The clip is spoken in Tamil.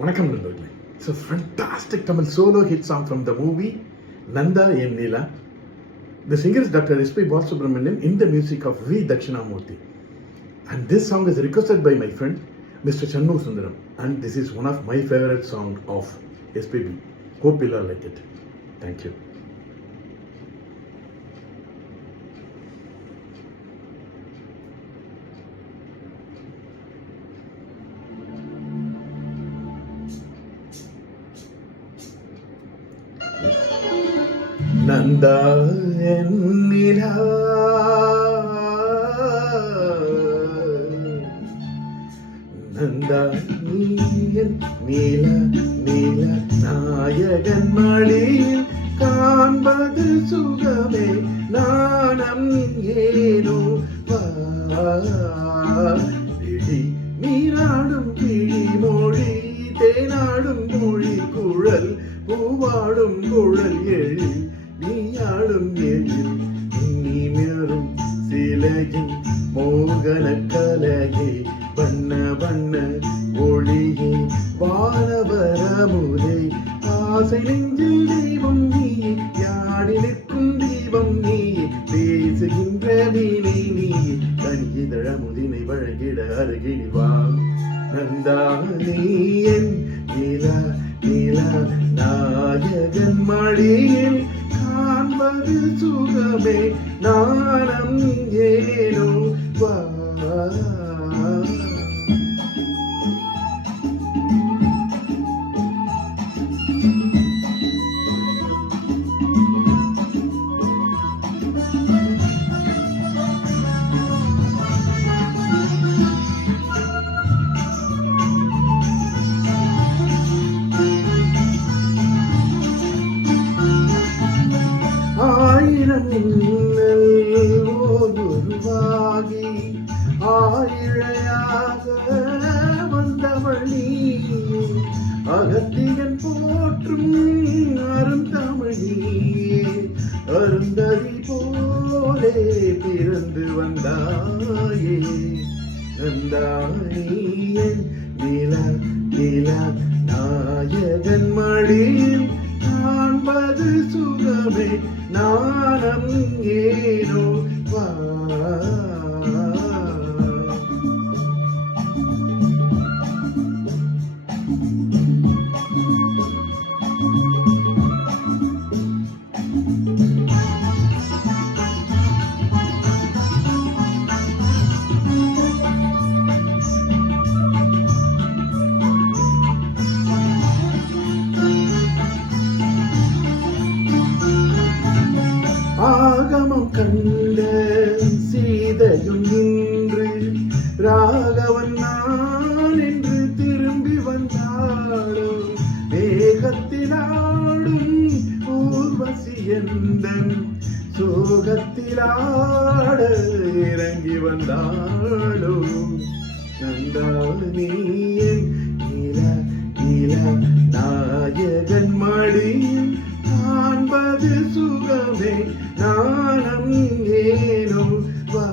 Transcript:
வணக்கம் நண்பர்களே. It's a fantastic Tamil solo hit song from the movie Nanda en Neela. The singer is Dr. S.P. Balasubramanian in the music of V. Dakshinamurthy. And this song is requested by my friend Mr. Channu Sundaram. And this is one of my favorite songs of SPB. Hope you all like it. Thank you. Nanda என் நிலா நந்தா நீ என் நீல நீல நாயகன் மடியில் காண்பது சுகமே நாணம் ஏனோ விழி நீராடும் கிழி மொழி தேனாடும் மொழி குழல் பூவாடும் குழல் எழி நீயாடும் எழில் நீ மிளரும் சிலையின் மோகன கலையை வண்ண வண்ண ஒளியை வானவரமுதை ஆசை நெஞ்சில் தெய்வம் நீயே யாடி நிற்கும் தீபம் நீயே பேசுகின்ற வீணை நீயே தனிதழ முதினை வழங்கிட அருகில் வா நந்தா நீ என் நிலா நிலா நாயகன் மடியில் காண்பது சுகமே நாணம் ஏனோ வா ஓதுருவாகி ஆயிழையாக வந்தவள் நீ அகத்தியன் போற்றும் அருந்தமிழ் நீயே அருந்ததி போலே பிறந்து வந்தாயே நந்தானியன் நில நில நாயகன் மடியில் காண்பது சுகமே நாணம் ஏனோ வா ஆகமம் கண்ட சீதையும் இன்று ராகவன் நான் என்று திரும்பி வந்தாளோ வேகத்திலாடும் ஊர்வசி எந்தன் சோகத்திலாட இறங்கி வந்தாளோ நந்தானியன் நில நில நாயகன் மடியில் காண்பது சுகமே நாணம் ஏனோ வா